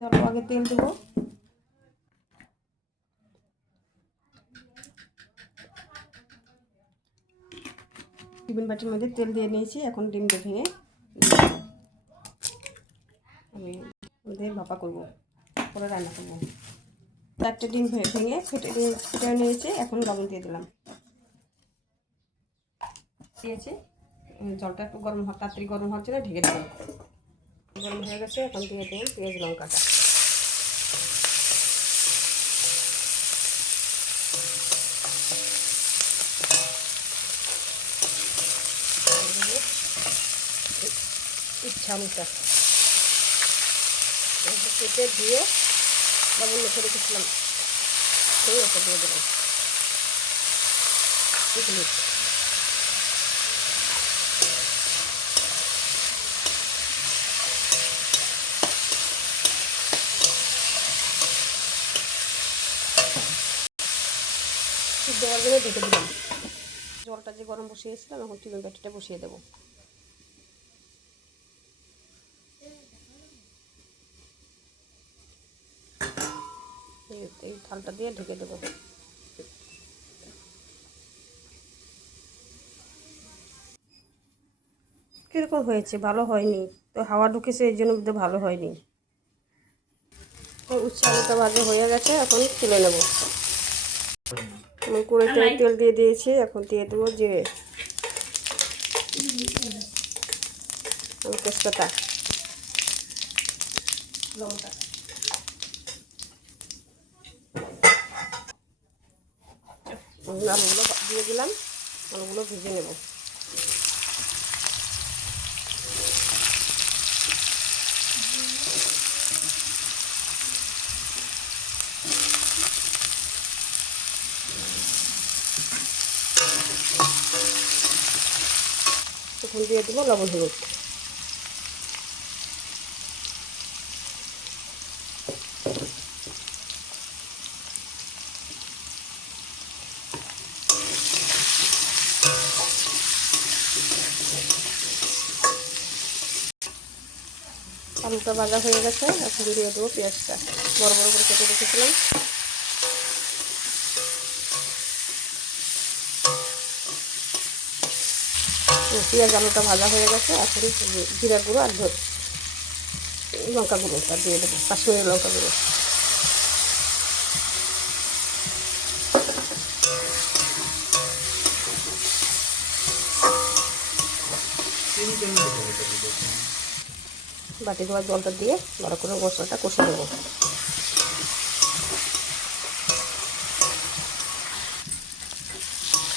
চলো আগে তেল দেবো। টিফিন বাটির মধ্যে তেল দিয়ে নিয়েছি, এখন ডিমটা ভেঙে আমি ওদের ভাপা করবো, পরে রান্না করবো। 4টে ডিম ভেঙে ফেটে নিয়েছি, এখন লবণ দিয়ে দিলাম। দিয়েছি, জলটা একটু গরম তাড়াতাড়ি গরম হওয়ার জন্য ঢেকে দিলাম। গরম হয়ে গেছে, এখন দিয়ে দিলাম পেঁয়াজ লঙ্কাটা। ইচ্ছা মতো কেটে দিয়ে লবণ মেখে রেখেছিলাম, সেই ওটা দিয়ে দিলাম। দেওয়ার জন্য ঢেকে দিলাম। জলটা যে গরম বসিয়েছিলাম, এখন টিফিন বাটিটা বসিয়ে দেবো। এই থালটা দিয়ে ঢেকে দেবো। কীরকম হয়েছে? ভালো হয়নি তো, হাওয়া ঢুকেছে এই জন্য ভালো হয়নি। উচ্ছে আলুটা ভাজা হয়ে গেছে, এখন তুলে নেব। আমি কড়াইতে তেল দিয়ে দিয়েছি, এখন দিয়ে দেবো জিরে, তেজপাতা, লঙ্কা, আলুগুলো দিয়ে দিলাম। আলুগুলো ভেজে নেব। এখন দিয়ে দেবো লবণ হলুদ। আলুটা ভাজা হয়ে গেছে, এখন দিয়ে দেবো পেঁয়াজটা, বড় বড় করে কেটে রেখেছিলাম। পেঁয়াজ আলুটা ভাজা হয়ে গেছে, এখন জিরা গুঁড়ো আর লঙ্কা গুঁড়োটা দিয়ে দেবো, কাশ্মীরি লঙ্কা গুঁড়ো। বাটি ধোয়া জলটা দিয়ে ভালো করে মশলাটা কষে দেবো।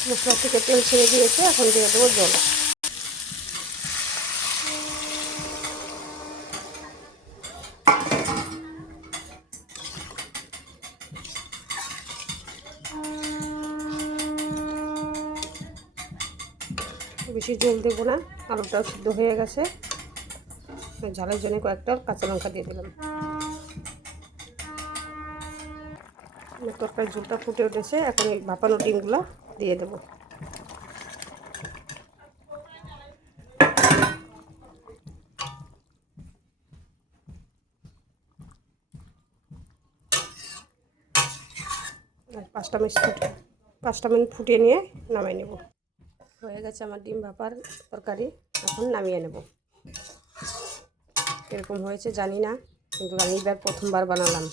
মশলা থেকে তেল ছেড়ে দিয়েছে, এখন দিয়ে দেবো জল। বেশি জল দেবো না, আলুটাও সিদ্ধ হয়ে গেছে। ঝালের জন্য কয়েকটা কাঁচা লঙ্কা দিয়ে দিলাম। তরকারি ঝোলটা ফুটে উঠেছে, এখন এই ভাপানো ডিমগুলো দিয়ে দেবো। আর 5টা মিনিট ফুটিয়ে নিয়ে নামিয়ে নেব। হয়ে গেছে আমার ডিম ভাপার তরকারি, এখন নামিয়ে নেব। এরকম হয়েছে জানি না, কিন্তু আমি এবার প্রথমবার বানালাম,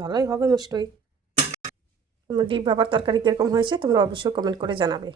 ভালোই হবে নিশ্চয়ই। আমার ডিম ভাপার তরকারি কীরকম হয়েছে তোমরা অবশ্যই কমেন্ট করে জানাবে।